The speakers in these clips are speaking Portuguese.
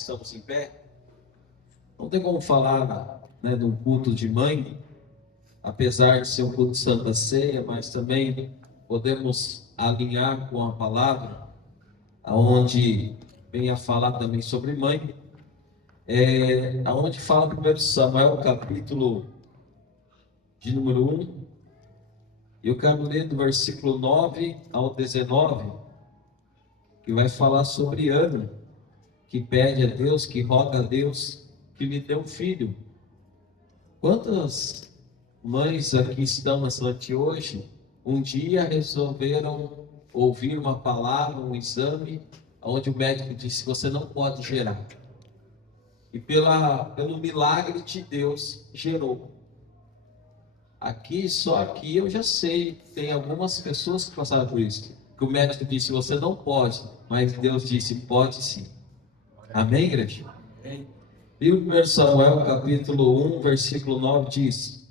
Estamos em pé. Não tem como falar, de um culto de mãe, apesar de ser um culto de Santa Ceia, mas também podemos alinhar com a palavra, aonde vem a falar também sobre mãe, aonde fala 1 Samuel, capítulo de número 1, e eu quero ler do versículo 9 ao 19, que vai falar sobre Ana, que pede a Deus, que roga a Deus que lhe dê um filho. Quantas mães aqui estão nessa noite hoje, um dia resolveram ouvir uma palavra, um exame, onde o médico disse: você não pode gerar. E pelo milagre de Deus, gerou. Só aqui eu já sei, tem algumas pessoas que passaram por isso, que o médico disse: você não pode, mas Deus disse: pode sim. Amém, igreja? Amém. E o 1 Samuel, capítulo 1, versículo 9 diz: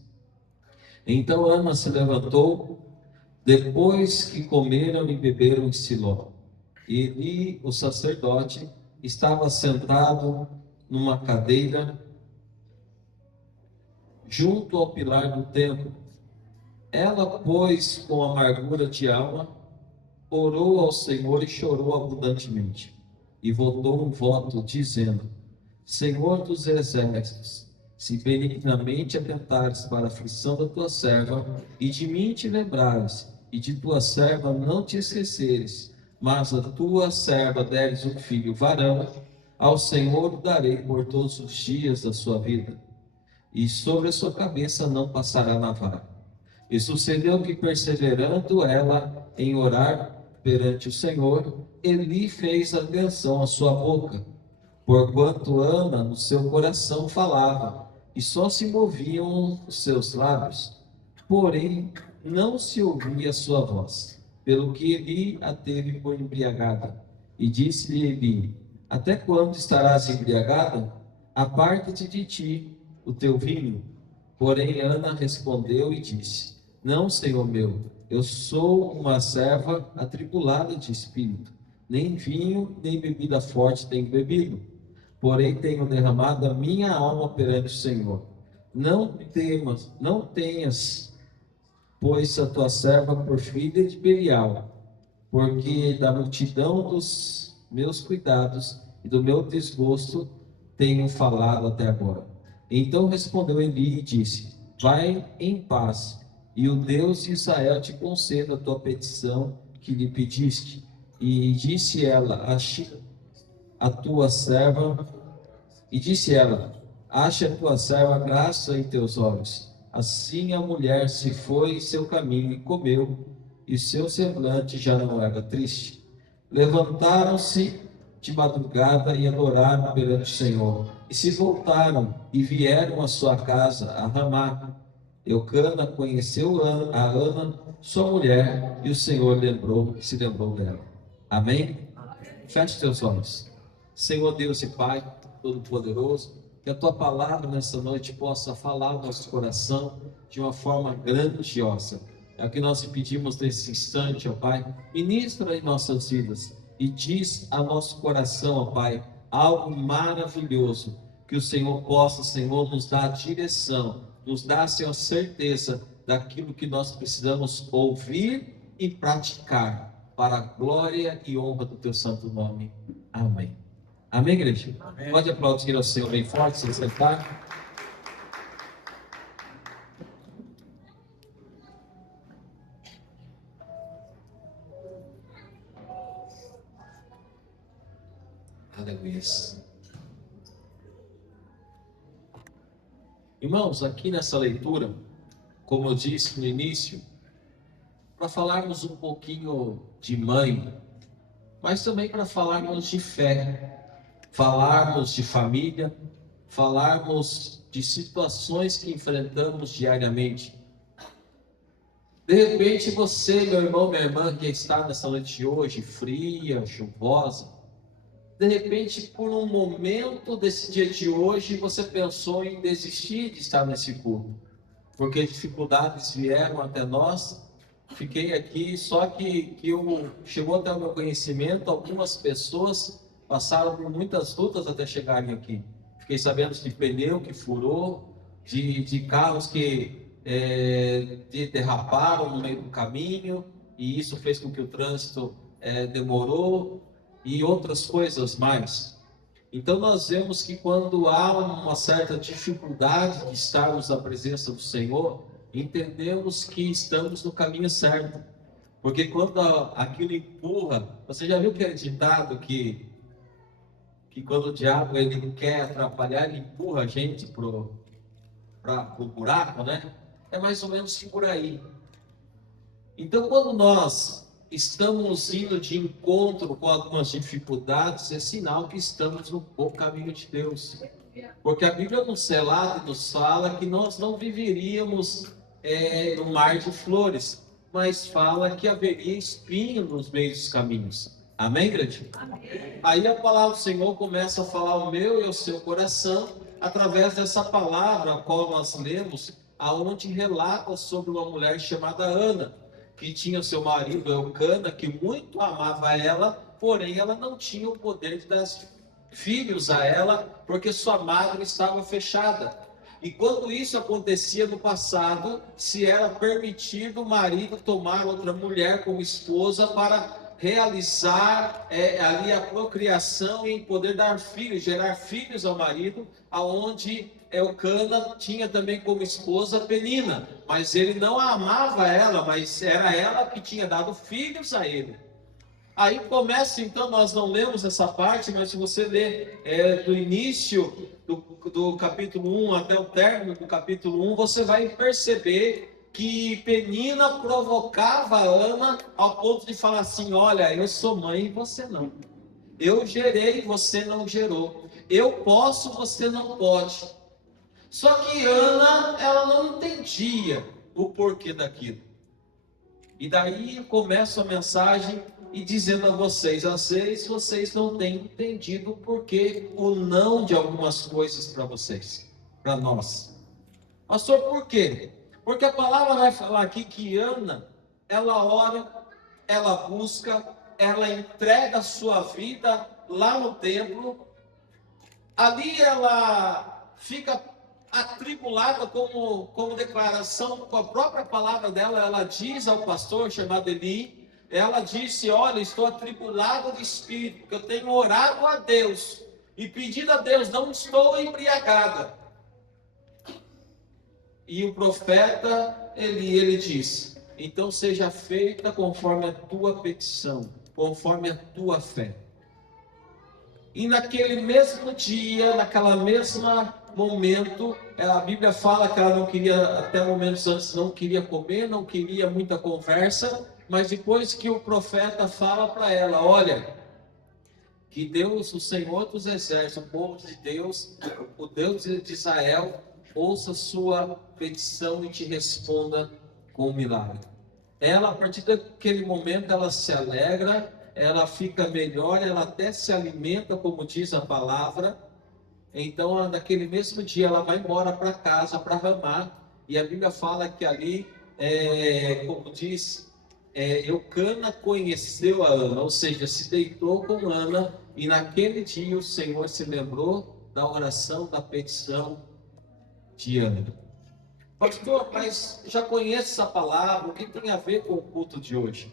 então Ana se levantou, depois que comeram e beberam em Siló. E Eli, o sacerdote, estava sentado numa cadeira junto ao pilar do templo. Ela, pois, com amargura de alma, orou ao Senhor e chorou abundantemente. E votou um voto, dizendo: Senhor dos exércitos, se benignamente atentares para a aflição da tua serva, e de mim te lembrares, e de tua serva não te esqueceres, mas a tua serva deres um filho varão, ao Senhor o darei por todos os dias da sua vida, e sobre a sua cabeça não passará navalha. E sucedeu que, perseverando ela em orar perante o Senhor, Eli fez atenção à sua boca, porquanto Ana no seu coração falava, e só se moviam os seus lábios, porém não se ouvia a sua voz, pelo que Eli a teve por embriagada. E disse-lhe Eli: até quando estarás embriagada? Aparta-te de ti o teu vinho. Porém Ana respondeu e disse: não, Senhor meu, eu sou uma serva atribulada de espírito, nem vinho nem bebida forte tenho bebido, porém tenho derramado a minha alma perante o Senhor. Não tenhas, pois, a tua serva por filha de Belial, porque da multidão dos meus cuidados e do meu desgosto tenho falado até agora. Então respondeu Eli e disse: vai em paz, e o Deus de Israel te conceda a tua petição que lhe pediste. E disse ela: a tua serva, e disse ela: ache a tua serva graça em teus olhos. Assim a mulher se foi em seu caminho e comeu, e seu semblante já não era triste. Levantaram-se de madrugada e adoraram perante o Senhor, e se voltaram e vieram à sua casa a Ramá. Eucana conheceu a Ana, sua mulher, e o Senhor se lembrou dela. Amém? Feche teus olhos. Senhor Deus e Pai Todo-Poderoso, que a tua palavra nessa noite possa falar ao nosso coração de uma forma grandiosa. É o que nós te pedimos nesse instante, ó Pai. Ministra em nossas vidas e diz a nosso coração, ó Pai, algo maravilhoso. Que o Senhor possa, Senhor, nos dar direção, nos dar, Senhor, certeza daquilo que nós precisamos ouvir e praticar, para a glória e honra do teu santo nome. Amém. Amém, igreja? Amém. Pode aplaudir ao Senhor bem forte, se sentar. Aleluia. Irmãos, aqui nessa leitura, como eu disse no início, para falarmos um pouquinho de mãe, mas também para falarmos de fé, falarmos de família, falarmos de situações que enfrentamos diariamente. De repente você, meu irmão, minha irmã, que está nessa noite de hoje, fria, chuvosa, de repente, por um momento desse dia de hoje, você pensou em desistir de estar nesse culto, porque dificuldades vieram até nós. Fiquei aqui, só que chegou até o meu conhecimento algumas pessoas passaram por muitas lutas até chegarem aqui. Fiquei sabendo de pneu que furou, de carros que derraparam no meio do caminho, e isso fez com que o trânsito demorou, e outras coisas mais. Então nós vemos que quando há uma certa dificuldade de estarmos na presença do Senhor, entendemos que estamos no caminho certo. Porque quando aquilo empurra, você já viu aquele ditado que quando o diabo ele quer atrapalhar, ele empurra a gente pro buraco, né? É mais ou menos por aí. Então quando nós estamos indo de encontro com algumas dificuldades, é sinal que estamos no bom caminho de Deus. Porque a Bíblia nos fala que nós não viveríamos no mar de flores, mas fala que haveria espinho nos meios dos caminhos. Amém, grande? Amém. Aí a palavra do Senhor começa a falar ao meu e ao seu coração, através dessa palavra, a qual nós lemos, aonde relata sobre uma mulher chamada Ana, que tinha seu marido Elcana, que muito amava ela, porém ela não tinha o poder de dar filhos a ela, porque sua madre estava fechada. E quando isso acontecia no passado, se era permitido o marido tomar outra mulher como esposa para realizar ali a procriação e poder dar filhos, gerar filhos ao marido, aonde Elcana tinha também como esposa Penina, mas ele não amava ela, mas era ela que tinha dado filhos a ele. Aí começa, então, nós não lemos essa parte, mas se você ler do início do capítulo 1 até o término do capítulo 1, você vai perceber que Penina provocava Ana ao ponto de falar assim: olha, eu sou mãe e você não. Eu gerei, você não gerou. Eu posso, você não pode. Só que Ana, ela não entendia o porquê daquilo. E daí começa a mensagem e dizendo a vocês: às vezes vocês não têm entendido o porquê, o não de algumas coisas para vocês, para nós. Pastor, por quê? Porque a palavra vai falar aqui que Ana, ela ora, ela busca, ela entrega a sua vida lá no templo. Ali ela fica atribulada como declaração, com a própria palavra dela, ela diz ao pastor chamado Eli, ela disse: olha, estou atribulada de espírito, porque eu tenho orado a Deus e pedido a Deus, não estou embriagada. E o profeta ele diz: então seja feita conforme a tua petição, conforme a tua fé. E naquele mesmo dia, naquela mesma momento, a Bíblia fala que ela não queria, até momentos antes, não queria comer, não queria muita conversa, mas depois que o profeta fala para ela: olha, que Deus, o Senhor dos Exércitos, o povo de Deus, o Deus de Israel, ouça sua petição e te responda com um milagre. Ela, a partir daquele momento, ela se alegra, ela fica melhor, ela até se alimenta, como diz a palavra. Então, naquele mesmo dia, ela vai embora para casa, para Ramá, e a Bíblia fala que ali, como diz, Eucana conheceu a Ana, ou seja, se deitou com Ana, e naquele dia o Senhor se lembrou da oração, da petição de Ana. Pastor, mas já conheço essa palavra, o que tem a ver com o culto de hoje?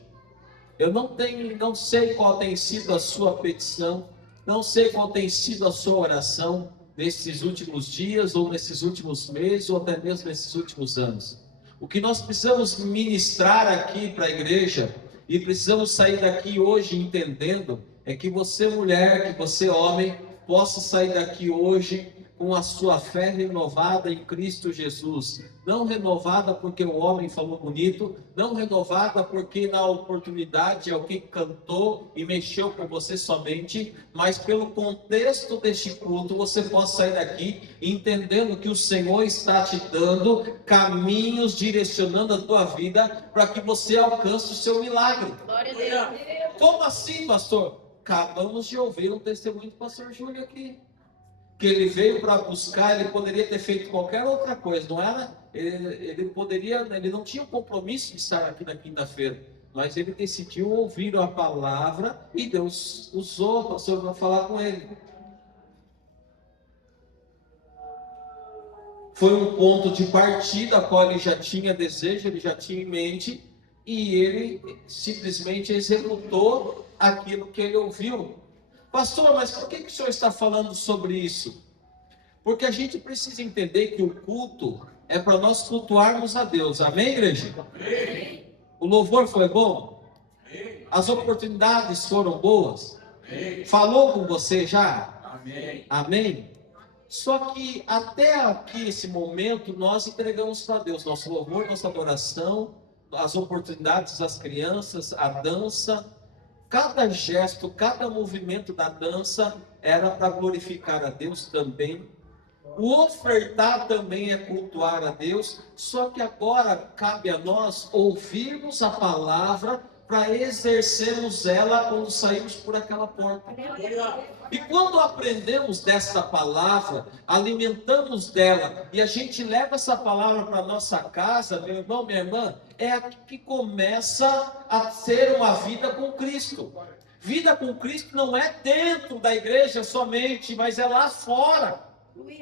Eu não sei qual tem sido a sua petição, não sei qual tem sido a sua oração nesses últimos dias, ou nesses últimos meses, ou até mesmo nesses últimos anos. O que nós precisamos ministrar aqui para a igreja, e precisamos sair daqui hoje entendendo, é que você mulher, que você homem, possa sair daqui hoje com a sua fé renovada em Cristo Jesus. Não renovada porque o homem falou bonito, não renovada porque na oportunidade alguém cantou e mexeu com você somente, mas pelo contexto deste culto você possa sair daqui entendendo que o Senhor está te dando caminhos, direcionando a tua vida para que você alcance o seu milagre. Glória a Deus. Como assim, pastor? Acabamos de ouvir um testemunho do pastor Júlio aqui, que ele veio para buscar. Ele poderia ter feito qualquer outra coisa, não era? Ele não tinha o compromisso de estar aqui na quinta-feira, mas ele decidiu ouvir a palavra e Deus usou o pastor para falar com ele. Foi um ponto de partida, a qual ele já tinha desejo, ele já tinha em mente, e ele simplesmente executou aquilo que ele ouviu. Pastor, mas por que o senhor está falando sobre isso? Porque a gente precisa entender que o culto é para nós cultuarmos a Deus. Amém, igreja? Amém. O louvor foi bom? Amém. As oportunidades foram boas? Amém. Falou com você já? Amém. Amém. Só que até aqui, esse momento, nós entregamos para Deus nosso louvor, nossa adoração, as oportunidades das crianças, a dança. Cada gesto, cada movimento da dança era para glorificar a Deus também. O ofertar também é cultuar a Deus, só que agora cabe a nós ouvirmos a palavra para exercermos ela quando saímos por aquela porta. E quando aprendemos dessa palavra, alimentamos dela, e a gente leva essa palavra para a nossa casa, meu irmão, minha irmã, é aqui que começa a ser uma vida com Cristo. Vida com Cristo não é dentro da igreja somente, mas é lá fora,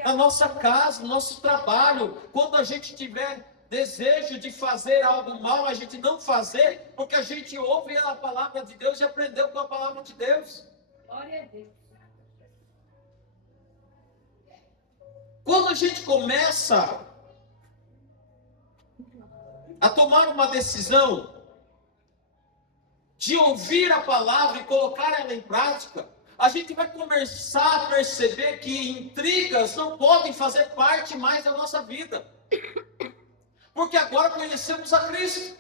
na nossa casa, no nosso trabalho. Quando a gente tiver desejo de fazer algo mal, a gente não fazer, porque a gente ouve a palavra de Deus e aprendeu com a palavra de Deus. Glória a Deus. Quando a gente começa a tomar uma decisão de ouvir a palavra e colocar ela em prática, a gente vai começar a perceber que intrigas não podem fazer parte mais da nossa vida. Porque agora conhecemos a Cristo.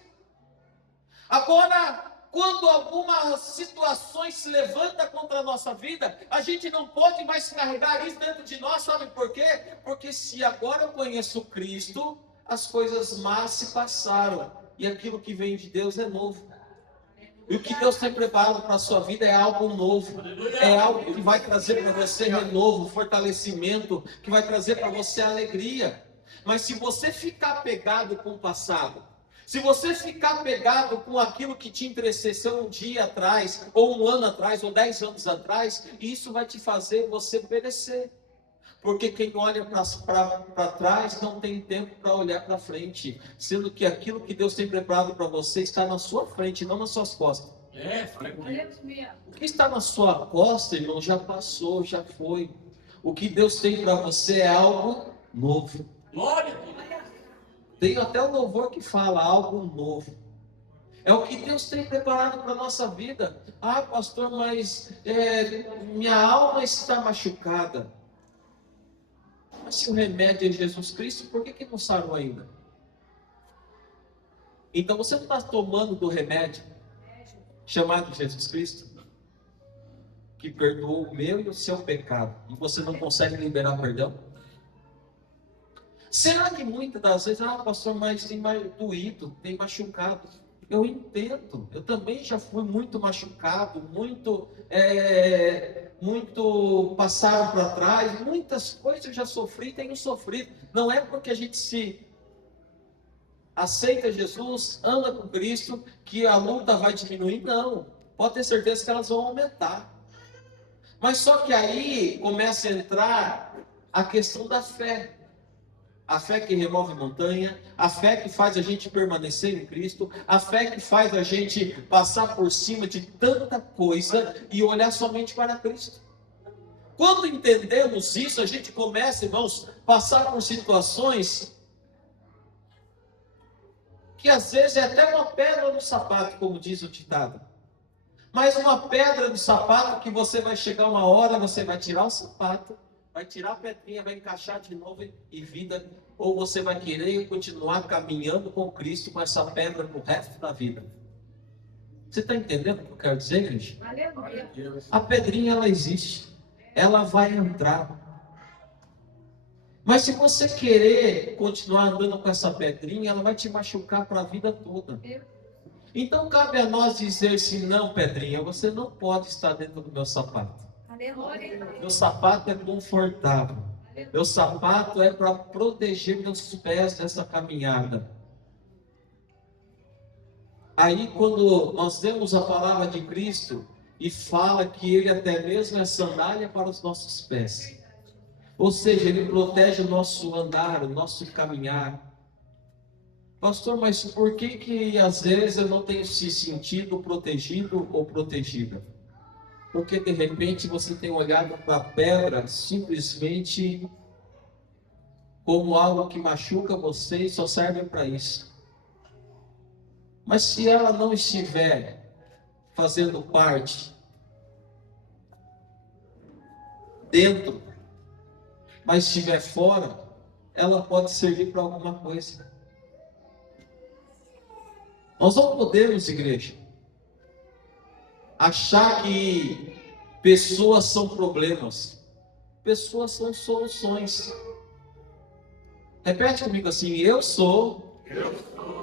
Agora, quando algumas situações se levantam contra a nossa vida, a gente não pode mais carregar isso dentro de nós, sabe por quê? Porque se agora eu conheço Cristo, as coisas más se passaram, e aquilo que vem de Deus é novo. E o que Deus tem preparado para a sua vida é algo novo, é algo que vai trazer para você renovo, fortalecimento, que vai trazer para você alegria. Mas se você ficar pegado com o passado, se você ficar pegado com aquilo que te entristeceu um dia atrás, ou um ano atrás, ou 10 anos atrás, isso vai te fazer você perecer. Porque quem olha para trás não tem tempo para olhar para frente, sendo que aquilo que Deus tem preparado para você está na sua frente, não nas suas costas. O que está na sua costa, irmão, já passou, já foi. O que Deus tem para você é algo novo. Glória! Tem até o louvor que fala algo novo. É o que Deus tem preparado para a nossa vida. Ah, pastor, mas minha alma está machucada. Mas se o remédio é Jesus Cristo, por que não sarou ainda? Então você não está tomando do remédio chamado Jesus Cristo, que perdoou o meu e o seu pecado, e você não consegue liberar perdão? Será que muitas das vezes, pastor, mas tem doído, tem machucado? Eu entendo, eu também já fui muito machucado, muito passaram para trás, muitas coisas eu já sofri e tenho sofrido. Não é porque a gente se aceita Jesus, anda com Cristo, que a luta vai diminuir, não. Pode ter certeza que elas vão aumentar. Mas só que aí começa a entrar a questão da fé. A fé que remove montanha, a fé que faz a gente permanecer em Cristo, a fé que faz a gente passar por cima de tanta coisa e olhar somente para Cristo. Quando entendemos isso, a gente começa, irmãos, a passar por situações que às vezes é até uma pedra no sapato, como diz o ditado. Mas uma pedra no sapato que você vai chegar uma hora, você vai tirar o sapato, vai tirar a pedrinha, vai encaixar de novo e vida, ou você vai querer continuar caminhando com Cristo com essa pedra pro resto da vida. Você está entendendo o que eu quero dizer, igreja? A pedrinha, ela existe, ela vai entrar. Mas se você querer continuar andando com essa pedrinha, ela vai te machucar para a vida toda. Então cabe a nós dizer assim, não, pedrinha, você não pode estar dentro do meu sapato. Meu sapato é confortável. Meu sapato é para proteger meus pés nessa caminhada. Aí quando nós lemos a palavra de Cristo e fala que Ele até mesmo é sandália para os nossos pés. Ou seja, Ele protege o nosso andar, o nosso caminhar. Pastor, mas por que às vezes eu não tenho se sentido protegido ou protegida? Porque de repente você tem olhado para a pedra simplesmente como algo que machuca você e só serve para isso. Mas se ela não estiver fazendo parte dentro, mas estiver fora, ela pode servir para alguma coisa. Nós não podemos, igreja, achar que pessoas são problemas. Pessoas são soluções. Repete comigo assim: eu sou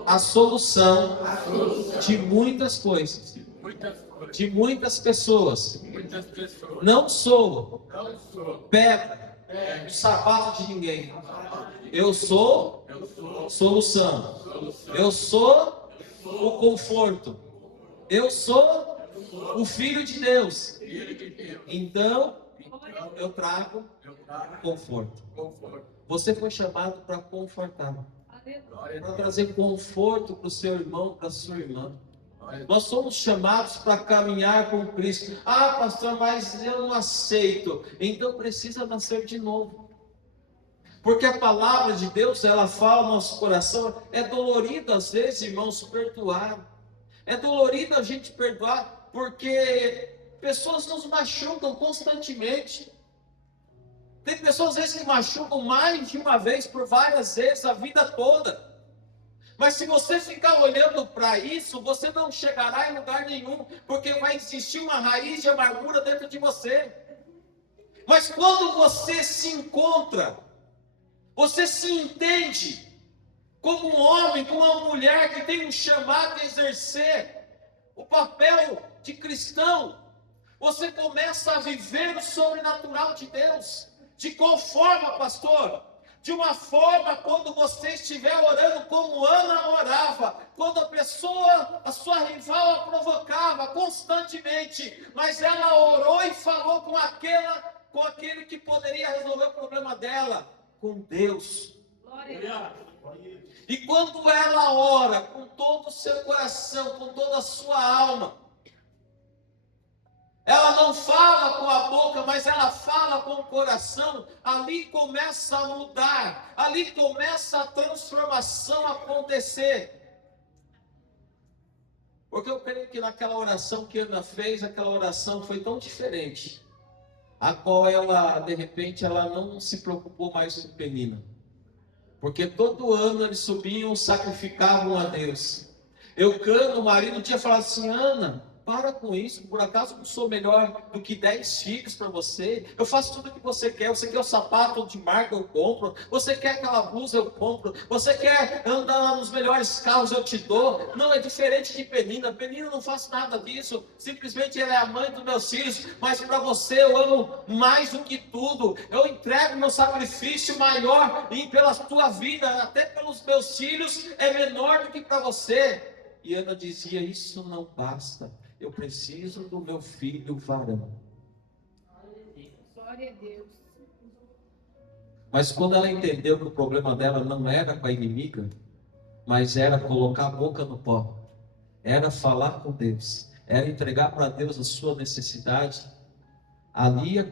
a solução de muitas coisas, de muitas pessoas. Não sou pedra no sapato de ninguém. Eu sou solução. Eu sou o conforto. Eu sou o Filho de Deus. Então, eu trago conforto. Você foi chamado para confortar, para trazer conforto para o seu irmão, para a sua irmã. Nós somos chamados para caminhar com Cristo. Ah, pastor, mas eu não aceito. Então precisa nascer de novo. Porque a palavra de Deus, ela fala no nosso coração. É dolorido às vezes, irmãos, perdoar. É dolorido a gente perdoar, porque pessoas nos machucam constantemente. Tem pessoas às vezes que machucam mais de uma vez, por várias vezes, a vida toda. Mas se você ficar olhando para isso, você não chegará em lugar nenhum, porque vai existir uma raiz de amargura dentro de você. Mas quando você se encontra, você se entende como um homem, como uma mulher que tem um chamado a exercer o papel de cristão, você começa a viver o sobrenatural de Deus. De qual forma, pastor? De uma forma, quando você estiver orando como Ana orava, quando a sua rival a provocava constantemente, mas ela orou e falou com aquele que poderia resolver o problema dela, com Deus. Glória. E quando ela ora com todo o seu coração, com toda a sua alma, ela não fala com a boca, mas ela fala com o coração. Ali começa a mudar, ali começa a transformação a acontecer. Porque eu creio que naquela oração que Ana fez, aquela oração foi tão diferente, a qual ela, de repente, ela não se preocupou mais com Penina. Porque todo ano eles subiam, sacrificavam a Deus. Eucana, o marido, tinha falado assim: Ana, para com isso, por acaso eu não sou melhor do que 10 filhos para você? Eu faço tudo o que você quer o sapato de marca, eu compro. Você quer aquela blusa, eu compro. Você quer andar nos melhores carros, eu te dou. Não, é diferente de Penina. Penina não faz nada disso, simplesmente ela é a mãe dos meus filhos. Mas para você eu amo mais do que tudo. Eu entrego meu sacrifício maior e pela tua vida, até pelos meus filhos, é menor do que para você. E Ana dizia: isso não basta, eu preciso do meu filho varão. Glória a Deus. Mas quando ela entendeu que o problema dela não era com a inimiga, mas era colocar a boca no pó, era falar com Deus, era entregar para Deus a sua necessidade, ali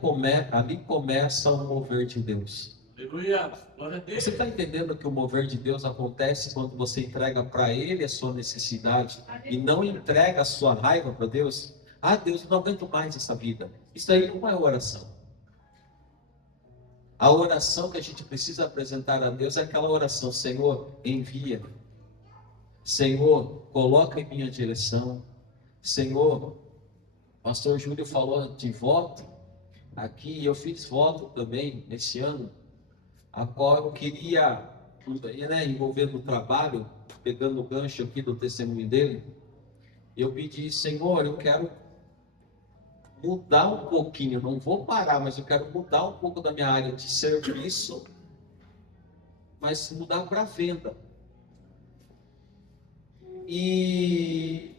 começa o mover de Deus. Aleluia, glória a Deus. Você está entendendo que o mover de Deus acontece quando você entrega para Ele a sua necessidade e não entrega a sua raiva para Deus? Ah, Deus, eu não aguento mais essa vida. Isso aí não é oração. A oração que a gente precisa apresentar a Deus é aquela oração: Senhor, envia. Senhor, coloca em minha direção. Senhor, pastor Júlio falou de voto aqui, eu fiz voto também esse ano, a qual eu queria, envolver no trabalho, pegando o gancho aqui do testemunho dele. Eu pedi: Senhor, eu quero mudar um pouquinho, não vou parar, mas eu quero mudar um pouco da minha área de serviço, mas mudar para venda. E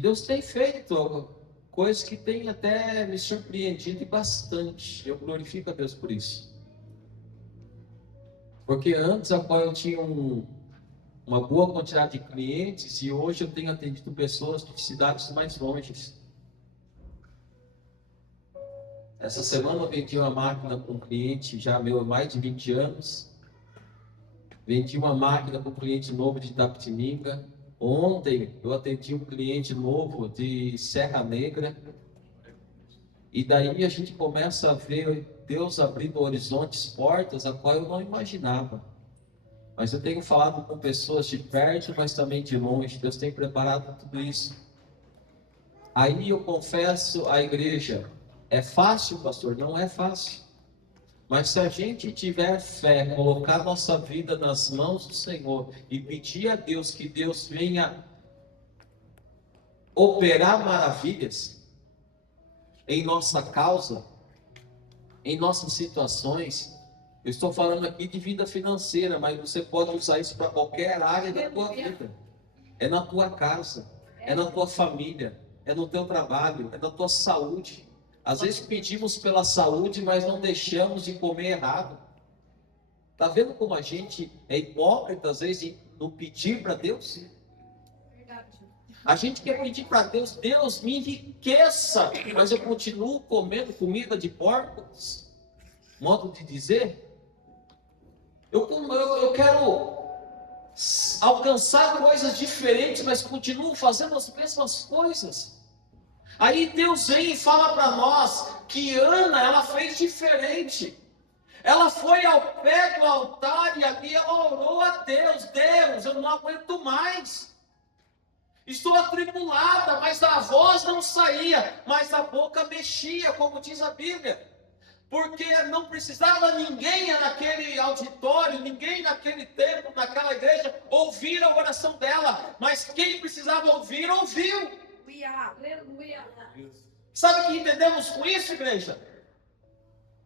Deus tem feito coisas que tem até me surpreendido bastante. Eu glorifico a Deus por isso. Porque antes eu tinha uma boa quantidade de clientes e hoje eu tenho atendido pessoas de cidades mais longe. Essa semana eu vendi uma máquina para um cliente já meu há mais de 20 anos. Vendi uma máquina para um cliente novo de Itapetininga. Ontem eu atendi um cliente novo de Serra Negra. E daí a gente começa a ver Deus abrindo horizontes, portas, a qual eu não imaginava. Mas eu tenho falado com pessoas de perto, mas também de longe. Deus tem preparado tudo isso. Aí eu confesso à igreja, é fácil, pastor? Não é fácil. Mas se a gente tiver fé, colocar nossa vida nas mãos do Senhor e pedir a Deus que Deus venha operar maravilhas em nossa causa, em nossas situações. Eu estou falando aqui de vida financeira, mas você pode usar isso para qualquer área da tua vida. É na tua casa, é na tua família, é no teu trabalho, é na tua saúde. Às vezes pedimos pela saúde, mas não deixamos de comer errado. Está vendo como a gente é hipócrita, às vezes, no pedir para Deus? A gente quer pedir para Deus, Deus me enriqueça, mas eu continuo comendo comida de porcos? Modo de dizer? Eu quero alcançar coisas diferentes, mas continuo fazendo as mesmas coisas. Aí Deus vem e fala para nós que Ana, ela fez diferente. Ela foi ao pé do altar e ali ela orou a Deus. Deus, eu não aguento mais. Estou atribulada, mas a voz não saía, mas a boca mexia, como diz a Bíblia. Porque não precisava ninguém naquele auditório, ninguém naquele templo, naquela igreja, ouvir a oração dela. Mas quem precisava ouvir, ouviu. Aleluia. Sabe o que entendemos com isso, igreja?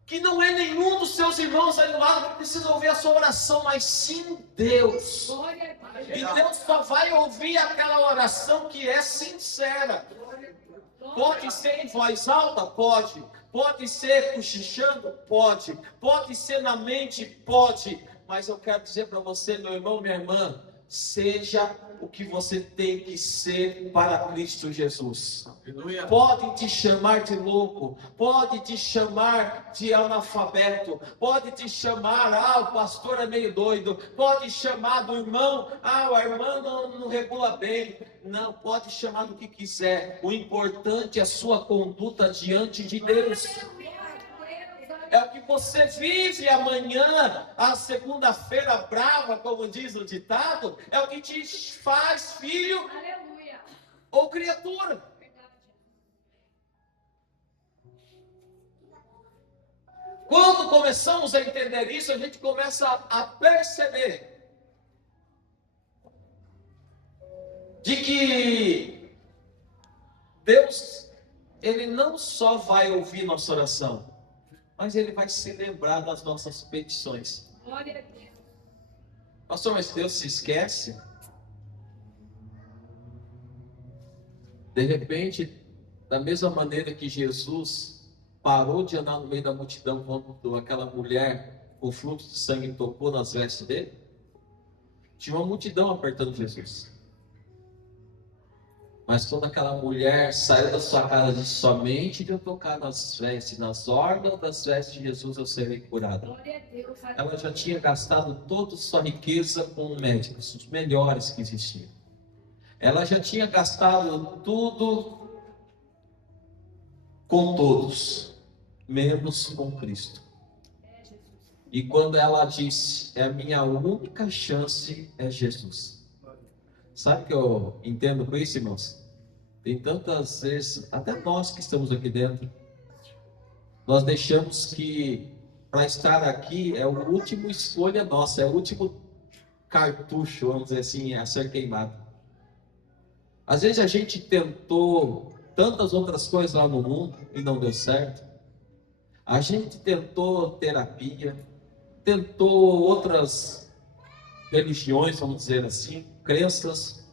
Que não é nenhum dos seus irmãos aí do lado que precisa ouvir a sua oração, mas sim Deus. E Deus só vai ouvir aquela oração que é sincera. Pode ser em voz alta? Pode. Pode ser cochichando? Pode. Pode ser na mente? Pode. Mas eu quero dizer para você, meu irmão, minha irmã, seja o que você tem que ser para Cristo Jesus. Aleluia. Pode te chamar de louco, pode te chamar de analfabeto, pode te chamar, o pastor é meio doido, pode chamar do irmão, a irmã não regula bem. Não, pode chamar do que quiser. O importante é a sua conduta diante de Deus. É o que você vive amanhã, a segunda-feira brava, como diz o ditado, é o que te faz filho. Aleluia. Ou criatura. Verdade. Quando começamos a entender isso, a gente começa a perceber de que Deus, Ele não só vai ouvir nossa oração, mas Ele vai se lembrar das nossas petições. Glória a Deus. Pastor, mas Deus se esquece? De repente, da mesma maneira que Jesus parou de andar no meio da multidão quando aquela mulher com fluxo de sangue tocou nas vestes dele, tinha uma multidão apertando Jesus. Mas quando aquela mulher saiu da sua casa, disse: somente de eu tocar nas vestes, nas orlas das vestes de Jesus, eu serei curada. Ela já tinha gastado toda sua riqueza com médicos, os melhores que existiam. Ela já tinha gastado tudo com todos, menos com Cristo. E quando ela disse: é a minha única chance, é Jesus. Sabe o que eu entendo com isso, irmãos? Tem tantas vezes, até nós que estamos aqui dentro, nós deixamos que para estar aqui é o último escolha nossa, é o último cartucho, vamos dizer assim, a ser queimado. Às vezes a gente tentou tantas outras coisas lá no mundo e não deu certo. A gente tentou terapia, tentou outras religiões, vamos dizer assim, crenças.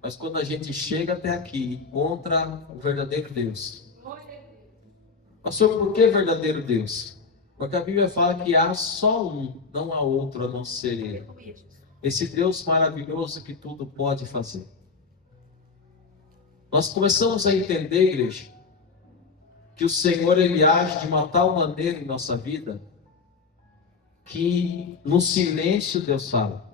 Mas quando a gente chega até aqui e encontra o verdadeiro Deus. Pastor, por que verdadeiro Deus? Porque a Bíblia fala que há só um, não há outro a não ser Ele. Esse Deus maravilhoso que tudo pode fazer. Nós começamos a entender, igreja, que o Senhor Ele age de uma tal maneira em nossa vida, que no silêncio Deus fala.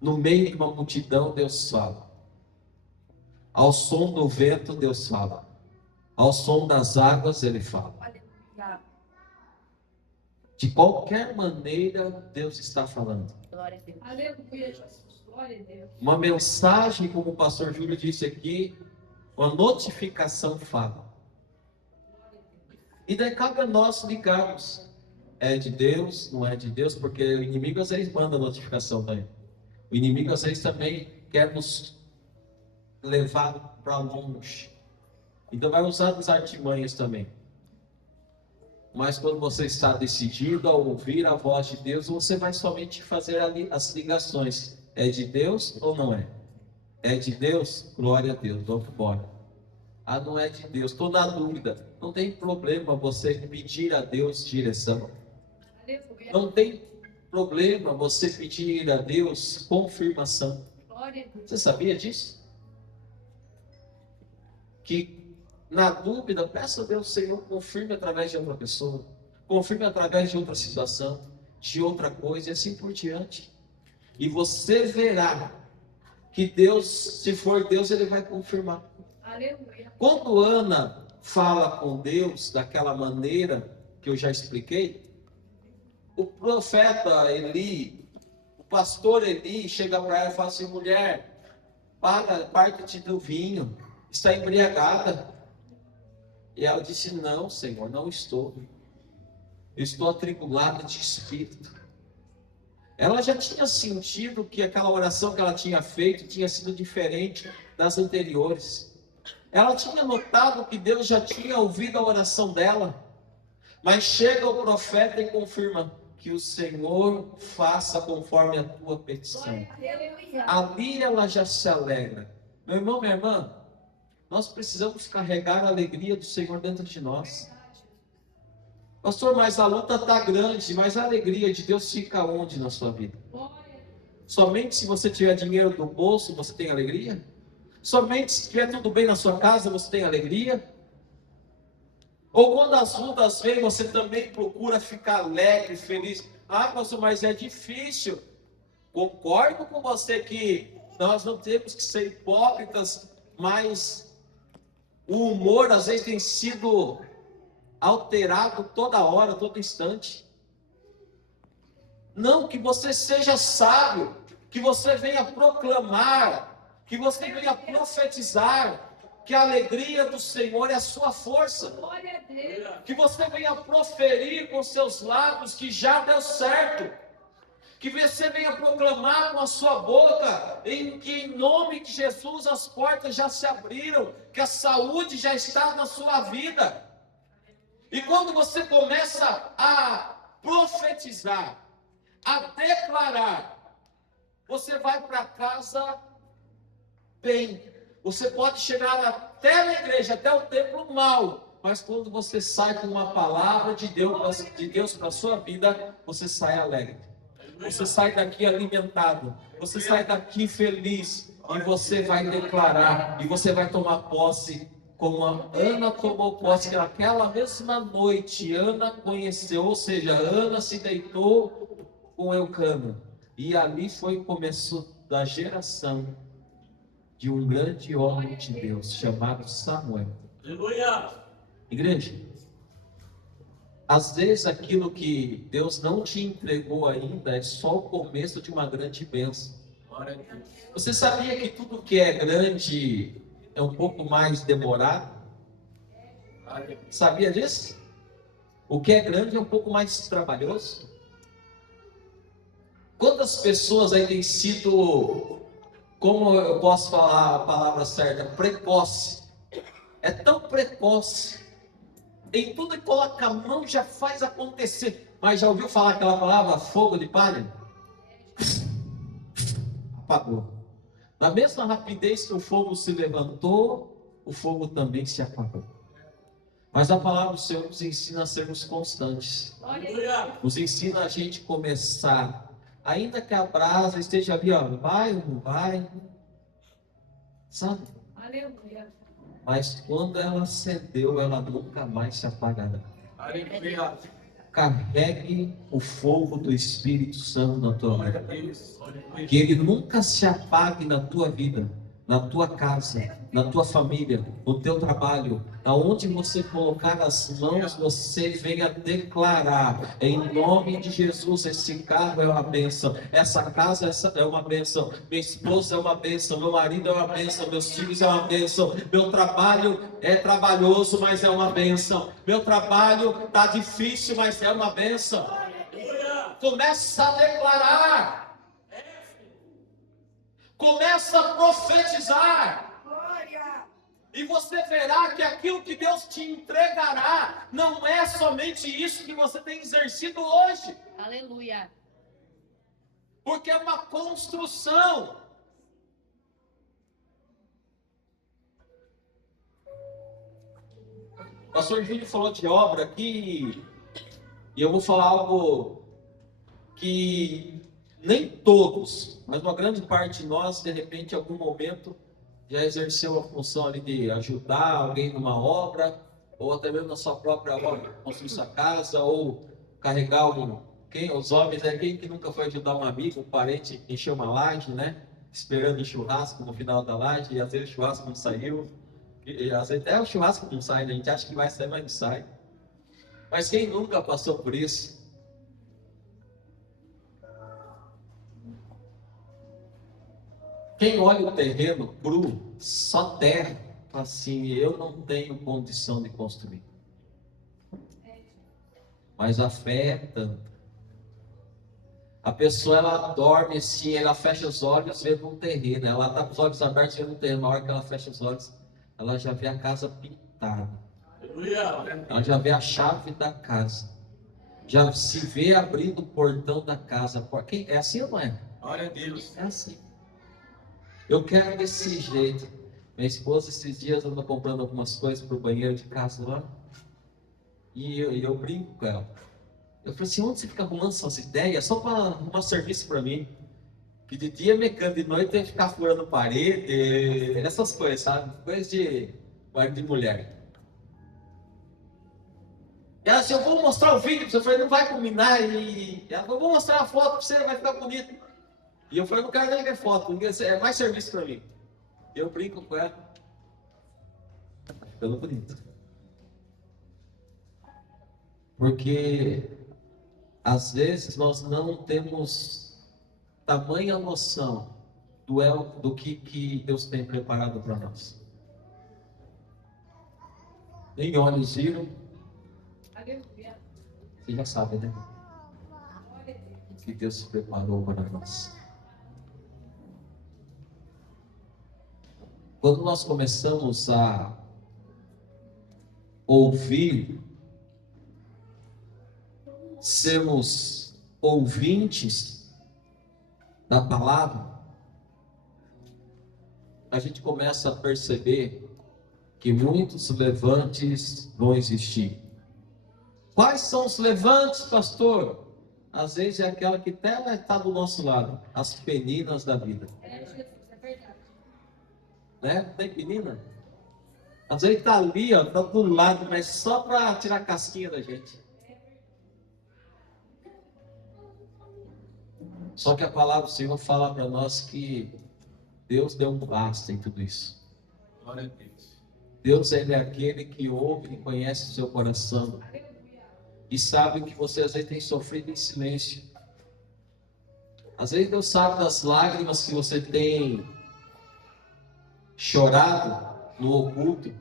No meio de uma multidão Deus fala. Ao som do vento Deus fala. Ao som das águas Ele fala. De qualquer maneira Deus está falando. Glória a Deus. Aleluia, Jesus. Glória a Deus. Uma mensagem, como o pastor Júlio disse aqui, uma notificação fala. E daí cabe a nós ligarmos. É de Deus, não é de Deus, porque o inimigo às vezes manda notificação também. O inimigo às vezes também quer nos levar para longe. Então vai usar as artimanhas também. Mas quando você está decidido a ouvir a voz de Deus, você vai somente fazer ali as ligações. É de Deus ou não é? É de Deus? Glória a Deus, vamos embora. Ah, não é de Deus, estou na dúvida. Não tem problema você pedir a Deus direção. Não tem problema você pedir a Deus confirmação. Você sabia disso? Que na dúvida, peça a Deus, Senhor, confirme através de outra pessoa, confirme através de outra situação, de outra coisa e assim por diante. E você verá que Deus, se for Deus, Ele vai confirmar. Aleluia. Quando Ana fala com Deus daquela maneira que eu já expliquei, o profeta Eli, o pastor Eli chega para ela e fala assim: mulher, parte-te do vinho, está embriagada. E ela disse: não, Senhor, não estou. Eu estou atribulada de espírito. Ela já tinha sentido que aquela oração que ela tinha feito tinha sido diferente das anteriores. Ela tinha notado que Deus já tinha ouvido a oração dela. Mas chega o profeta e confirma: que o Senhor faça conforme a tua petição. Ali ela já se alegra. Meu irmão, minha irmã, nós precisamos carregar a alegria do Senhor dentro de nós. Pastor, mas a luta está grande, mas a alegria de Deus fica onde na sua vida? Somente se você tiver dinheiro no bolso, você tem alegria? Somente se tiver tudo bem na sua casa, você tem alegria? Ou quando as lutas vêm, você também procura ficar alegre, feliz? Ah, pastor, mas é difícil. Concordo com você que nós não temos que ser hipócritas, mas o humor às vezes tem sido alterado toda hora, todo instante. Não, que você seja sábio, que você venha proclamar, que você venha profetizar, que a alegria do Senhor é a sua força. Que você venha proferir com seus lábios que já deu certo. Que você venha proclamar com a sua boca que em nome de Jesus as portas já se abriram, que a saúde já está na sua vida. E quando você começa a profetizar, a declarar, você vai para casa bem. Você pode chegar até na igreja, até o templo mal, mas quando você sai com uma palavra de Deus para a sua vida, você sai alegre. Você sai daqui alimentado, você sai daqui feliz, e você vai declarar, e você vai tomar posse, como a Ana tomou posse, que naquela mesma noite Ana conheceu, ou seja, Ana se deitou com Eucana, e ali foi o começo da geração de um grande homem de Deus, chamado Samuel. Aleluia! Igreja, às vezes aquilo que Deus não te entregou ainda é só o começo de uma grande bênção. Você sabia que tudo que é grande é um pouco mais demorado? Sabia disso? O que é grande é um pouco mais trabalhoso? Quantas pessoas aí têm sido, como eu posso falar a palavra certa, precoce? É tão precoce. Em tudo que coloca a mão já faz acontecer. Mas já ouviu falar aquela palavra fogo de palha? apagou. Na mesma rapidez que o fogo se levantou, o fogo também se apagou. Mas a palavra do Senhor nos ensina a sermos constantes. Nos ensina a gente começar. Ainda que a brasa esteja ali, ó, vai ou não vai, sabe? Aleluia. Mas quando ela acendeu, ela nunca mais se apagará. Aleluia. Carregue o fogo do Espírito Santo na tua vida. Que ele nunca se apague na tua vida, na tua casa, na tua família, no teu trabalho. Aonde você colocar as mãos, você venha declarar: em nome de Jesus, esse carro é uma bênção, essa casa é uma bênção, minha esposa é uma bênção, meu marido é uma bênção, meus filhos é uma bênção, meu trabalho é trabalhoso, mas é uma bênção, meu trabalho está difícil, mas é uma bênção. Começa a declarar, começa a profetizar. E você verá que aquilo que Deus te entregará não é somente isso que você tem exercido hoje. Aleluia. Porque é uma construção. O pastor Júlio falou de obra aqui, e eu vou falar algo que nem todos, mas uma grande parte de nós, de repente, em algum momento, já exerceu a função ali de ajudar alguém numa obra, ou até mesmo na sua própria obra, construir sua casa, ou carregar os homens, quem que nunca foi ajudar um amigo, um parente, encher uma laje, né? Esperando o churrasco no final da laje, e às vezes o churrasco não saiu, e às vezes até o churrasco não sai, né? A gente acha que vai sair, mas não sai. Mas quem nunca passou por isso? Quem olha o terreno cru, só terra, fala assim: eu não tenho condição de construir. Mas a fé é tanta. A pessoa, ela dorme assim, ela fecha os olhos vendo um terreno, ela está com os olhos abertos vendo um terreno. Na hora que ela fecha os olhos, ela já vê a casa pintada, ela já vê a chave da casa, já se vê abrindo o portão da casa. É assim ou não é? Glória a Deus. É assim. Eu quero desse jeito. Minha esposa esses dias anda comprando algumas coisas para o banheiro de casa lá. E eu brinco com ela. Eu falei assim: onde você fica arrumando suas ideias? Só para arrumar serviço para mim. Que de dia é mecânico, de noite tem que ficar furando parede, essas coisas, sabe? Coisas de marido de mulher. E ela disse: eu vou mostrar o vídeo para você. Eu falei: não vai combinar. E ela falou: vou mostrar a foto para você, vai ficar bonito. E eu falei: não quero nem ver foto, é mais serviço para mim. Eu brinco com ela. Tá ficando bonito. Porque às vezes nós não temos tamanha noção do que Deus tem preparado para nós. Nem olhos viram. Aleluia. Você já sabe, né? O que Deus preparou para nós. Quando nós começamos a ouvir, sermos ouvintes da palavra, a gente começa a perceber que muitos levantes vão existir. Quais são os levantes, pastor? Às vezes é aquela que até está do nosso lado, as peninas da vida. Jesus, é verdade. Né? Tem penina? Às vezes está ali, ó, tá do lado, mas só para tirar a casquinha da gente. Só que a palavra do Senhor fala para nós que Deus deu um basta em tudo isso. Glória a Deus. Deus, ele é aquele que ouve e conhece o seu coração. E sabe o que você às vezes tem sofrido em silêncio. Às vezes Deus sabe das lágrimas que você tem chorado no oculto.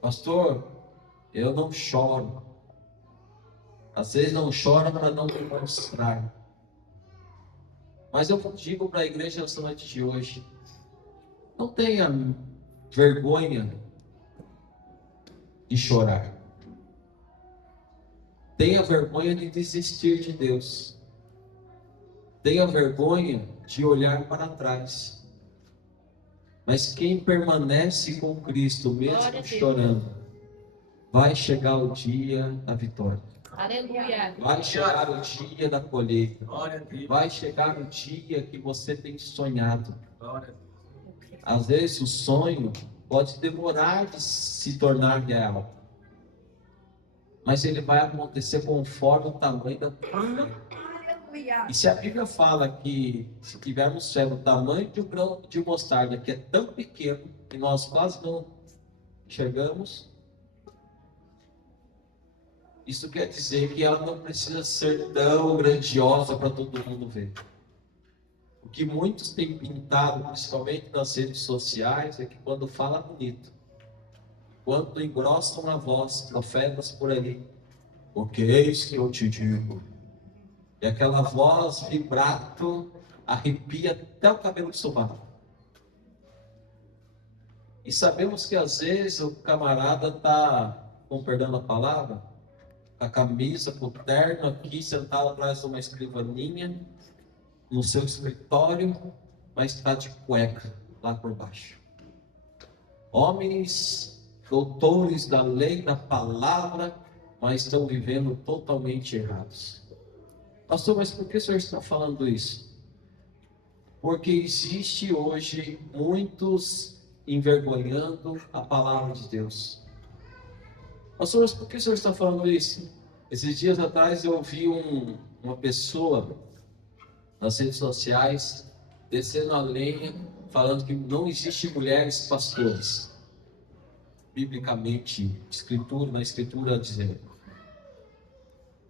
Pastor, eu não choro. Às vezes não choro para não demonstrar. Mas eu digo para a igreja nessa noite de hoje: não tenha vergonha de chorar. Tenha vergonha de desistir de Deus. tenha vergonha de olhar para trás. Mas quem permanece com Cristo, Glória a mesmo Deus. chorando, vai chegar o dia da vitória. Aleluia. Vai chegar o dia da colheita. Glória a Deus. Vai chegar o dia que você tem sonhado. Glória a Deus. Às vezes o sonho pode demorar de se tornar real, mas ele vai acontecer conforme o tamanho da tua fé. Aleluia. E se a Bíblia fala que se tivermos fé no tamanho de um grão de mostarda, que é tão pequeno que nós quase não enxergamos, isso quer dizer que ela não precisa ser tão grandiosa para todo mundo ver. O que muitos têm pintado, principalmente nas redes sociais, é que quando fala bonito, quando engrossam a voz, profetas por aí, porque eis que eu te digo, e aquela voz vibrato arrepia até o cabelo do sovaco. E sabemos que às vezes o camarada está, com perdão da palavra, com a camisa, com o terno aqui, sentado atrás de uma escrivaninha, no seu escritório, mas está de cueca lá por baixo. Homens, doutores da lei, da palavra, mas estão vivendo totalmente errados. Pastor, mas por que o senhor está falando isso? Porque existe hoje muitos envergonhando a palavra de Deus. Pastor, mas por que o senhor está falando isso? Esses dias atrás eu ouvi uma pessoa nas redes sociais descendo a lenha, falando que não existe mulheres pastores. Biblicamente, na escritura dizendo.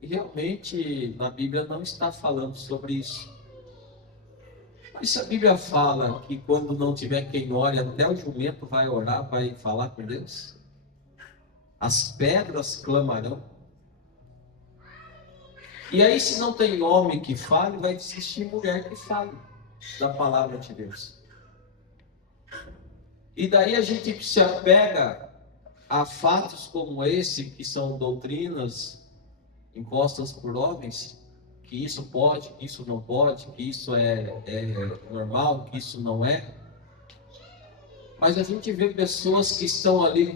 E realmente na Bíblia não está falando sobre isso. Mas se a Bíblia fala que quando não tiver quem ore, até o jumento vai orar, vai falar com Deus, as pedras clamarão. E aí, se não tem homem que fale, vai existir mulher que fale da palavra de Deus. E daí a gente se apega a fatos como esse, que são doutrinas impostas por homens, que isso pode, que isso não pode, que isso é normal, que isso não é. Mas a gente vê pessoas que estão ali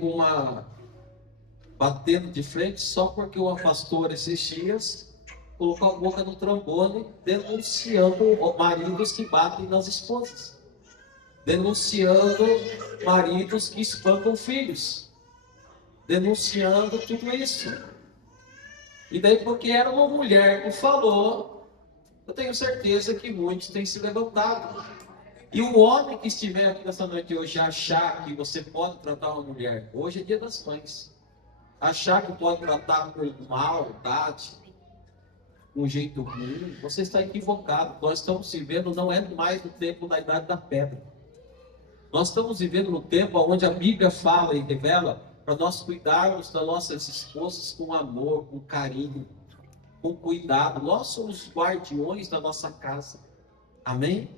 batendo de frente só porque uma pastora esses dias colocou a boca no trombone, denunciando maridos que batem nas esposas, denunciando maridos que espancam filhos, denunciando tudo isso. E daí, porque era uma mulher que falou, eu tenho certeza que muitos têm se levantado. E o homem que estiver aqui nessa noite hoje achar que você pode tratar uma mulher, hoje é dia das mães, achar que pode tratar com maldade, um jeito ruim, você está equivocado. Nós estamos vivendo, não é mais no tempo da idade da pedra. Nós estamos vivendo no tempo onde a Bíblia fala e revela para nós cuidarmos das nossas esposas com amor, com carinho, com cuidado. Nós somos guardiões da nossa casa. Amém?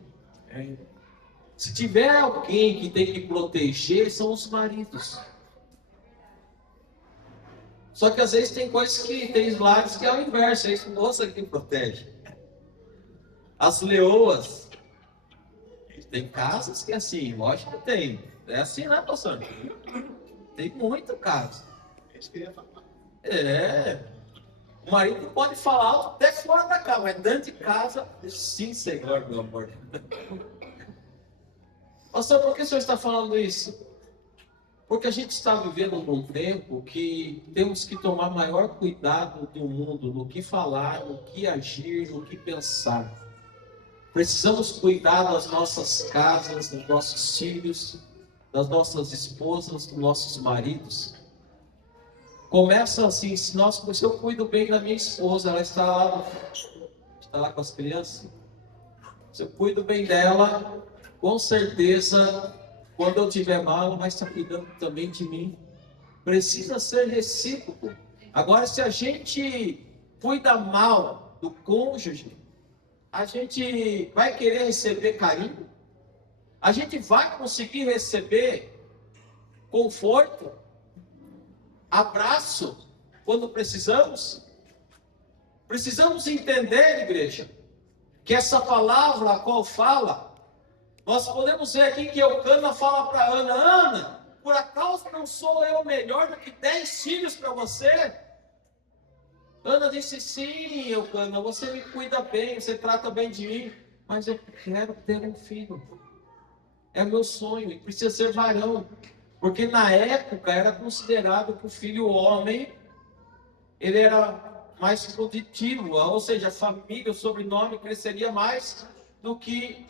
Se tiver alguém que tem que proteger, são os maridos. Só que às vezes tem coisas que tem lares que é o inverso, é a esposa que protege. As leoas. Tem casas que assim, lógico que tem. É assim, né, pastor? Tem muito caso. O marido pode falar alto até fora da casa, mas dentro de casa, sim, Senhor, meu amor. Pastor, por que o senhor está falando isso? Porque a gente está vivendo num tempo que temos que tomar maior cuidado do mundo, no que falar, no que agir, no que pensar. Precisamos cuidar das nossas casas, dos nossos filhos, das nossas esposas, dos nossos maridos. Começa assim, se eu cuido bem da minha esposa, ela está lá com as crianças, se eu cuido bem dela, com certeza, quando eu tiver mal, ela vai estar cuidando também de mim. Precisa ser recíproco. Agora, se a gente cuida mal do cônjuge, a gente vai querer receber carinho? A gente vai conseguir receber conforto, abraço, quando precisamos? Precisamos entender, igreja, que essa palavra a qual fala, nós podemos ver aqui que Eucana fala para Ana: Ana, por acaso não sou eu melhor do que 10 filhos para você? Ana disse: sim, Eucana, você me cuida bem, você trata bem de mim, mas eu quero ter um filho. É meu sonho, e precisa ser varão. Porque na época era considerado que o filho homem, ele era mais produtivo, ou seja, a família, o sobrenome cresceria mais do que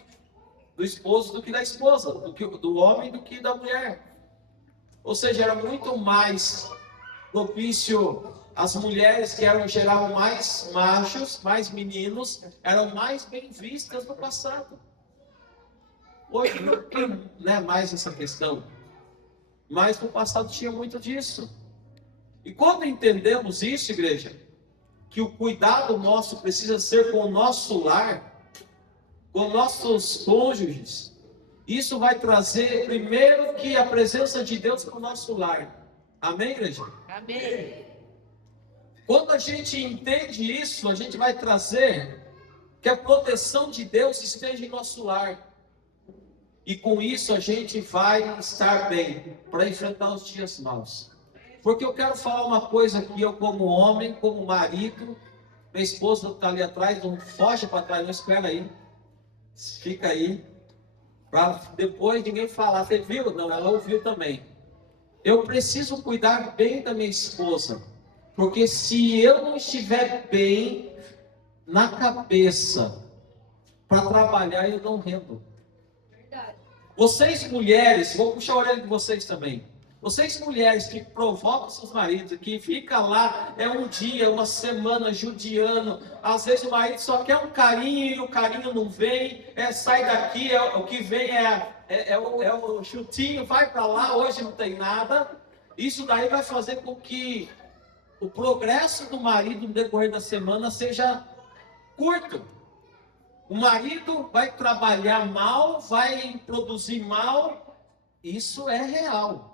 do esposo, do que da esposa, do homem, do que da mulher. Ou seja, era muito mais propício. As mulheres que eram em geral mais machos, mais meninos, eram mais bem vistas no passado. Hoje não tem, né, mais essa questão. Mas no passado tinha muito disso. E quando entendemos isso, igreja, que o cuidado nosso precisa ser com o nosso lar, com nossos cônjuges, isso vai trazer primeiro que a presença de Deus para o nosso lar. Amém, igreja? Amém. Quando a gente entende isso, a gente vai trazer que a proteção de Deus esteja em nosso lar. E com isso a gente vai estar bem para enfrentar os dias maus. Porque eu quero falar uma coisa aqui, eu como homem, como marido, minha esposa está ali atrás, não foge para trás, não, espera aí. Fica aí, para depois ninguém falar: você viu? Não, ela ouviu também. Eu preciso cuidar bem da minha esposa, porque se eu não estiver bem na cabeça para trabalhar, eu não rendo. Vocês mulheres, vou puxar a orelha de vocês também. Vocês mulheres que provocam seus maridos, que fica lá, é um dia, uma semana judiando. Às vezes o marido só quer um carinho e o carinho não vem. Sai daqui, o que vem é o chutinho, vai para lá, hoje não tem nada. Isso daí vai fazer com que o progresso do marido no decorrer da semana seja curto. O marido vai trabalhar mal, vai produzir mal, isso é real.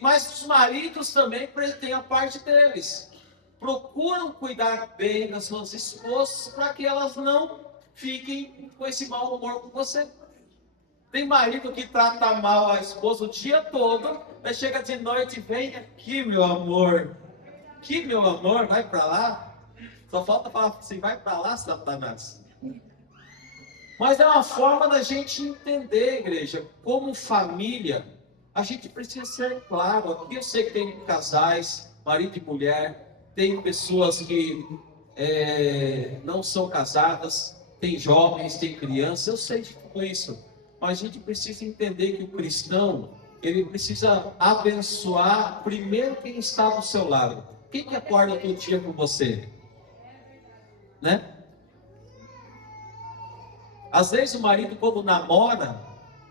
Mas os maridos também têm a parte deles. Procuram cuidar bem das suas esposas para que elas não fiquem com esse mau humor com você. Tem marido que trata mal a esposa o dia todo, aí chega de noite: vem aqui, meu amor. Que meu amor, vai para lá. Só falta falar assim: vai para lá, Satanás. Mas é uma forma da gente entender, igreja, como família, a gente precisa ser claro. Aqui eu sei que tem casais, marido e mulher, tem pessoas que não são casadas, tem jovens, tem crianças, eu sei de tudo isso. Mas a gente precisa entender que o cristão, ele precisa abençoar primeiro quem está do seu lado. Quem que acorda todo dia com você? Né? Às vezes o marido, quando namora,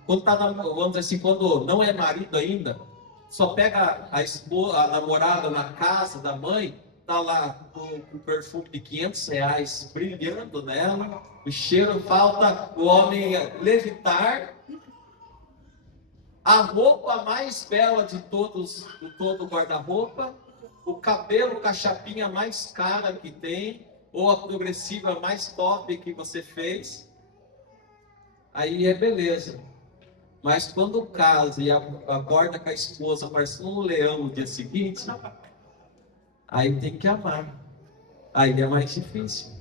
vamos dizer assim, quando não é marido ainda, só pega a esposa, a namorada na casa da mãe, tá lá com o perfume de R$ 500 brilhando nela, o cheiro, falta o homem levitar, a roupa mais bela de todo o guarda-roupa, o cabelo com a chapinha mais cara que tem, ou a progressiva mais top que você fez. Aí é beleza. Mas quando casa e acorda com a esposa, parece um leão no dia seguinte, aí tem que amar. Aí é mais difícil.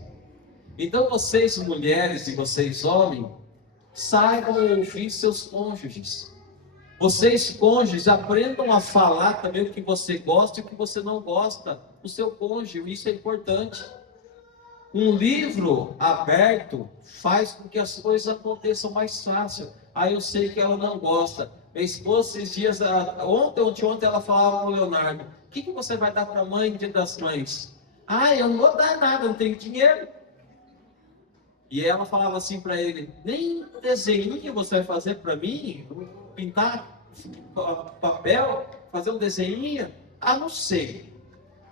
Então vocês mulheres e vocês homens, saibam ouvir seus cônjuges. Vocês cônjuges aprendam a falar também o que você gosta e o que você não gosta do seu cônjuge. Isso é importante. Um livro aberto faz com que as coisas aconteçam mais fácil. Aí eu sei que ela não gosta. Minha esposa, esses dias, ontem ela falava com o Leonardo: o que você vai dar para a mãe no Dia das Mães? Eu não vou dar nada, não tenho dinheiro. E ela falava assim para ele: nem desenho você vai fazer para mim? Pintar papel? Fazer um desenho? Não sei.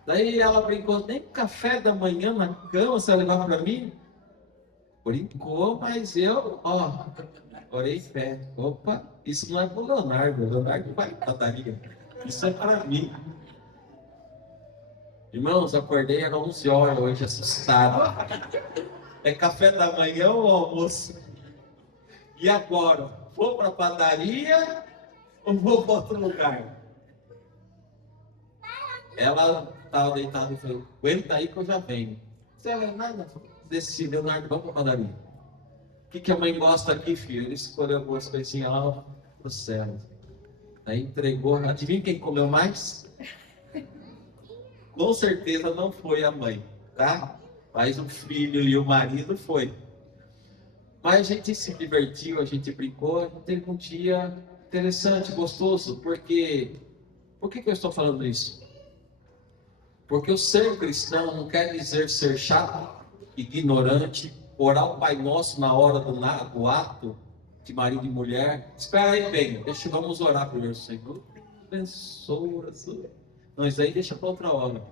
Daí ela brincou: nem café da manhã na cama você vai levar para mim? Brincou, mas eu, orei em fé. Opa, isso não é para o Leonardo. O Leonardo vai para a padaria. Isso é para mim. Irmãos, acordei às 11 horas hoje, assustado. É café da manhã ou almoço? E agora? Vou para a padaria ou vou para outro lugar? Ela estava deitada e falou: aguenta aí que eu já venho. Você é nada? Desse Leonardo, vamos para a padaria. O que a mãe gosta aqui, filho? Ele escolheu algumas coisinhas lá pro céu. Aí entregou. Adivinha quem comeu mais? Com certeza não foi a mãe, tá? Mas o filho e o marido foi. Mas a gente se divertiu, a gente brincou, teve um dia interessante, gostoso, porque... Por que eu estou falando isso? Porque o ser cristão não quer dizer ser chato, ignorante, orar o Pai Nosso na hora do ato de marido e mulher. Espera aí, bem, vamos orar primeiro, Senhor. Abençoa, Senhor. Não, isso aí deixa para outra hora.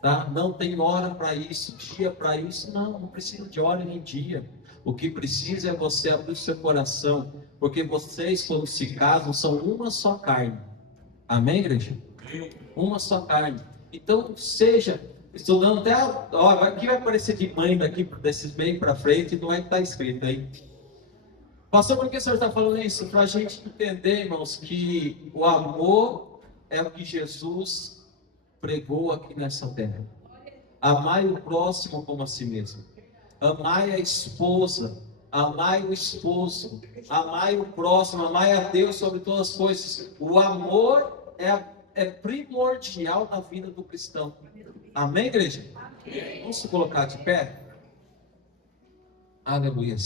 Tá? Não tem hora para isso, dia para isso. Não precisa de hora nem dia. O que precisa é você abrir o seu coração. Porque vocês, quando se casam, são uma só carne. Amém, igreja? Uma só carne. Então, seja estudando até. Ó, aqui vai aparecer de mãe daqui, desses bem para frente, não é que está escrito aí. Pastor, por que o senhor está falando isso? Para a gente entender, irmãos, que o amor é o que Jesus pregou aqui nessa terra. Amai o próximo como a si mesmo. Amai a esposa. Amai o esposo. Amai o próximo. Amai a Deus sobre todas as coisas. O amor é primordial na vida do cristão. Amém, igreja? Amém. Vamos se colocar de pé? Aleluia.